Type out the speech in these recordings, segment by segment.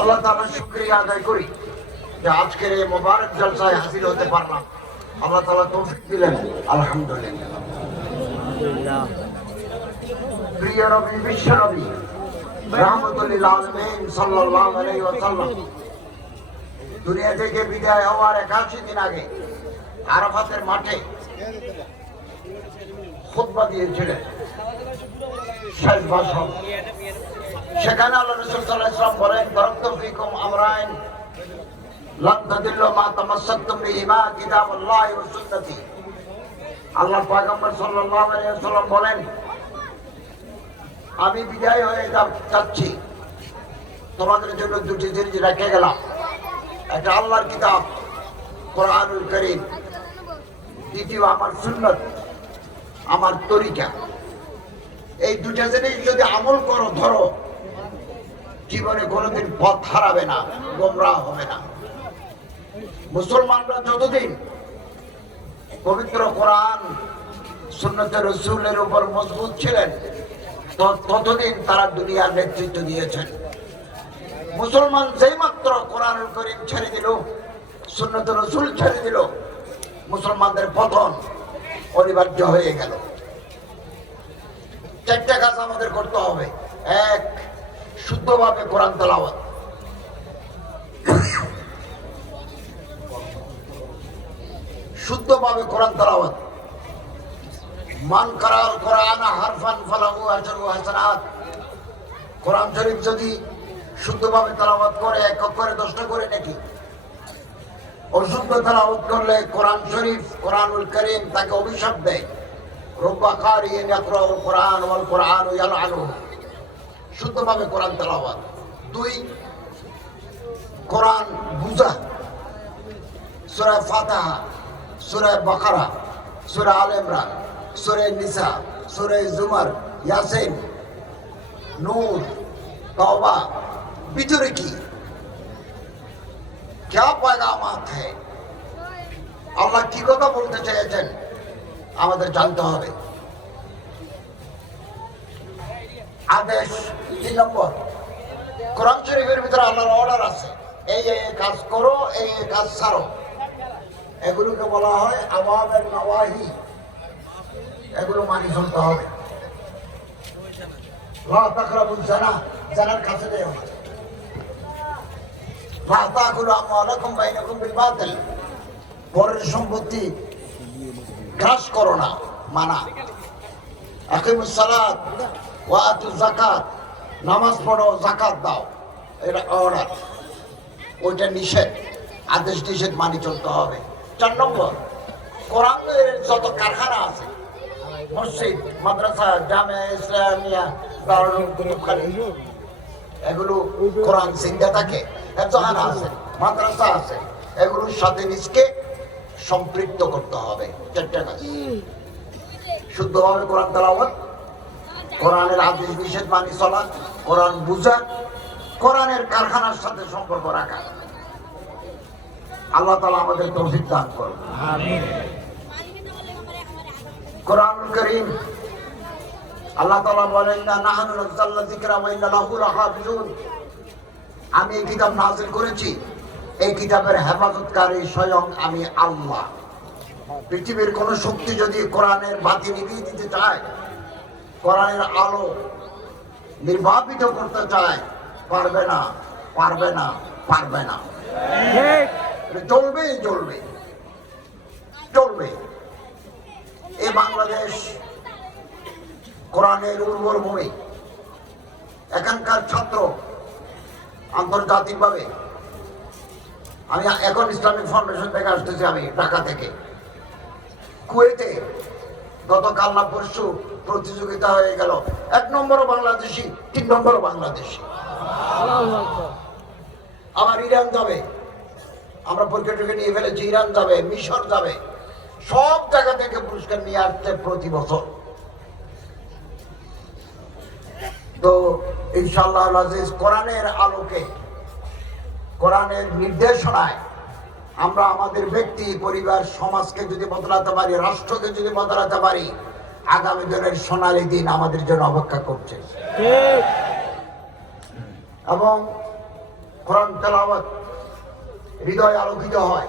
আল্লাহ তাআলার শুকরিয়া আদায় করি যে আজকের এই মোবারক জলসায় হাজির হতে পারলাম। আল্লাহ তাআলা তৌফিক দিলেন। আলহামদুলিল্লাহ। প্রিয় নবী বিশ্ব রহমতুল্লিল আলমিন ওয়াসাল্লাম দুনিয়া থেকে বিদায় হওয়ার একাশি দিন আগে আরাফাতের মাঠে খুতবা দিয়েছিলেন। শেষ ভাষণ। সেখানে আল্লাহ রসুল সাল্লাহ ইসলাম বলেন, বরক্ত ফিকুম আমরাইন আমি বিদায় হয়ে যাচ্ছি। তোমাদের জন্য দুটি জিনিস রেখে গেলাম। একটা আল্লাহর কিতাব, কোরআনুল করিম। দ্বিতীয় আমার সুন্নত, আমার তরিকা। এই দুটা জিনিস যদি আমল করো, ধরো জীবনে কোনোদিন পথ হারাবে না গোমরাহ হবে না। মুসলমানরা যতদিন পবিত্র কোরআন সুন্নতের রসুলের উপর মজবুত ছিলেন ততদিন তারা দুনিয়ার নেতৃত্ব দিয়েছেন। মুসলমান যেই মাত্র কোরআন করিম ছেড়ে দিল, সুন্নত রসুল ছেড়ে দিল, মুসলমানদের পতন অনিবার্য হয়ে গেল। চারটা কাজ আমাদের করতে হবে। এক শুদ্ধভাবে কোরআন তেলাওয়াত। শুদ্ধভাবে কোরআন তেলাওয়াত। মান কারাল কোরআন হারফান ফালাহু আজরু হাসানাত। কোরআন শরীফ যদি শুদ্ধভাবে তেলাওয়াত করে, এক করে দশটা করে নাকি? অশুদ্ধ তেলাওয়াত করলে কোরআন শরীফ, কোরআনুল করিম তাকে অভিশাপ দেয়। রব্বা কারিন ইয়াকরাউল কোরআন ওয়াল কোরআন ইয়ালআনুহু শুদ্ধভাবে কোরআন তেলাওয়াত দুই কোরআন বুঝা সূরা ফাতিহা সূরা বাকারা সূরা আল ইমরান সূরা নিসা সূরা জুমার ইয়াসিন নূর তওবা ভিতরে কি क्या पैगामात है আল্লাহ কি কথা বলতে চেয়েছেন আমাদের জানতে হবে আদেশ নম্বর। কোরআন শরীফের ভিতরে আল্লাহর অর্ডার আছে। এই এই কাজ করো, এই এই কাজ ছাড়ো। এগুলোকে বলা হয় আওয়ামের নওয়াহি। এগুলো মানি চলতে হবে। লা তাকরাবুল জানা, জানার কাছে সম্পত্তি করো না, মানা। ওয়া আতুজ নামাজ পড়ো, যাকাত দাও। এটা অর্ডার ওইটা নিষেধ। আদেশ নিষেধ মানি চলতে হবে। চার নম্বর কোরআনের যত কারখানা আছে, মসজিদ, মাদ্রাসা, জামে ইসলামিয়া, দারুল কুতুবখানি এগুলো কোরআন সিন্ধা থাকে। এতখানা আছে, মাদ্রাসা আছে, এগুলোর সাথে নিজকে সম্পৃক্ত করতে হবে। চারটা কাজ। শুদ্ধভাবে কোরআন তেলাওয়াত কোরআনের আদেশ নিষেধ মানি চলা কোরআন বুঝা কোরআনের কারখানার সাথে সম্পর্ক রাখা। আল্লাহ তালা আমাদের তৌফিক দান করুন। কোরআন করিম। আল্লাহ তালা বলেন না নাহানু নাযালনা যিকরা ওয়া ইন্না লাহু লাহাফিজুন। আমি এই কিতাব নাযিল করেছি। এই কিতাবের হেফাজতকারী স্বয়ং আমি আল্লাহ। পৃথিবীর কোন শক্তি যদি কোরআনের বাতি নিভিয়ে দিতে চায় কোরআনের আলো নির্বাপিত করতে চায় পারবে না পারবে না পারবে না। এটা চলবে চলবে চলবে এই বাংলাদেশ কোরআনের উর্বর ভূমি এখানকার ছাত্র আন্তর্জাতিকভাবে। আমি এখন ইসলামিক ফাউন্ডেশন থেকে আসতেছি আমি ঢাকা থেকে। কুয়েতে গতকাল না পরশু প্রতিযোগিতা হয়ে গেল। এক নম্বরও বাংলাদেশি, তিন নম্বরও বাংলাদেশি। আমার ইরান যাবে। আমরা পরীক্ষাটাকে নিয়ে ফেলেছি, ইরান যাবে, মিশর যাবে। সব জায়গা থেকে পুরস্কার নিয়ে আসছে প্রতি বছর। তো ইনশাল্লাহ কোরআনের আলোকে, কোরআনের নির্দেশনায় আমরা আমাদের ব্যক্তি, পরিবার, সমাজকে যদি বদলাতে পারি, রাষ্ট্রকে যদি বদলাতে পারি, আগামী দিনের সোনালী দিন আমাদের জন্য অপেক্ষা করছে। এবং কোরআন তেলাওয়াত হৃদয় আলোকিত হয়,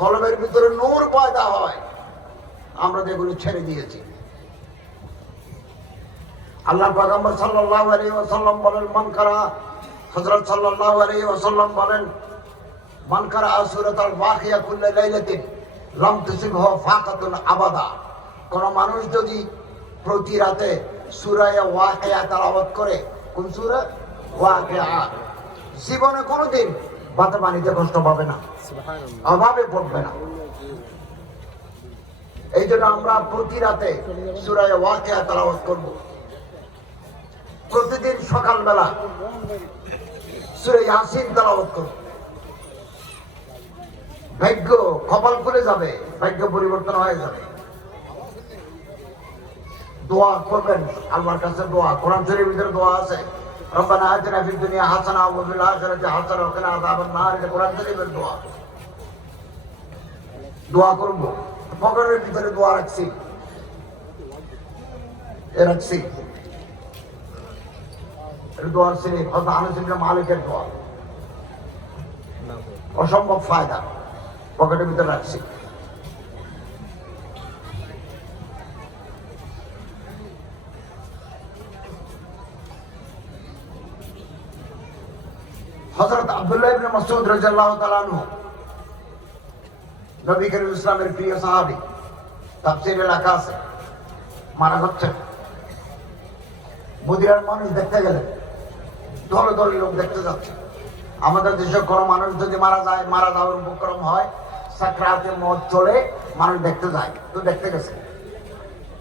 কলমের ভিতরে নূর পয়দা হয়, আমরা যেগুলো ছেড়ে দিয়েছি। আল্লাহ পাগাম্বর সাল্লাল্লাহু আলাইহি ওয়াসাল্লাম বলেন, মান কারা? হযরত সাল্লাল্লাহু আলাইহি ওয়াসাল্লাম বলেন মান কারা সূরাতুল ওয়াকিয়া কুল্লা লাইলাতিন লাম তুসিবহু ফাকাতুন আবাদা। কোন মানুষ যদি প্রতি রাতে সূরা ওয়াকিয়া করে কোন সূরা? ওয়াকিয়া। জীবনে কোনোদিন বাতে পানিতে কষ্ট পাবে না অভাবে পড়বে না। এই জন্য আমরা প্রতি রাতে সুরায় ওয়াকিয়া তালাওয়াত করব। প্রতিদিন সকালবেলা সুরে ইয়াসিন তালাওয়াত করব। ভাগ্য কপাল খুলে যাবে, ভাগ্য পরিবর্তন হয়ে যাবে। দোয়া করবেন, আল্লাহর কাছে দোয়া। কোরআন শরীফের ভিতরে দোয়া আছে, রব্বানা আতিনা ফিদ দুনিয়া হাসানা ওয়া ফিল আখিরাতি হাসানা ওয়া কিনা আযাবান নার। এটা কোরআন শরীফের দোয়া। দোয়া করব। পকেটের ভিতরে দোয়া রাখছি। এ রাখছি। দোয়ার শরীফ হয়তো আনাস ইবনে মালিকের দোয়া। অসম্ভব ফায়দা। পকেটের ভিতরে রাখছি। হযরত আব্দুল্লাহ ইবনে মাসউদ রাদিয়াল্লাহু তাআলা আনহু, নবী করিম ইসলামের প্রিয় সাহাবী, তাফসীরে লেখা আছে, মারা হচ্ছে মদিনার মানুষ দেখতে গেলে দলে দলে লোক দেখতে যাচ্ছে। আমাদের দেশে কোনো মানুষ যদি মারা যায়, মারা যাওয়ার উপক্রম হয় সাকরাতে মত চলে মানুষ দেখতে যায়। তো দেখতে গেছে।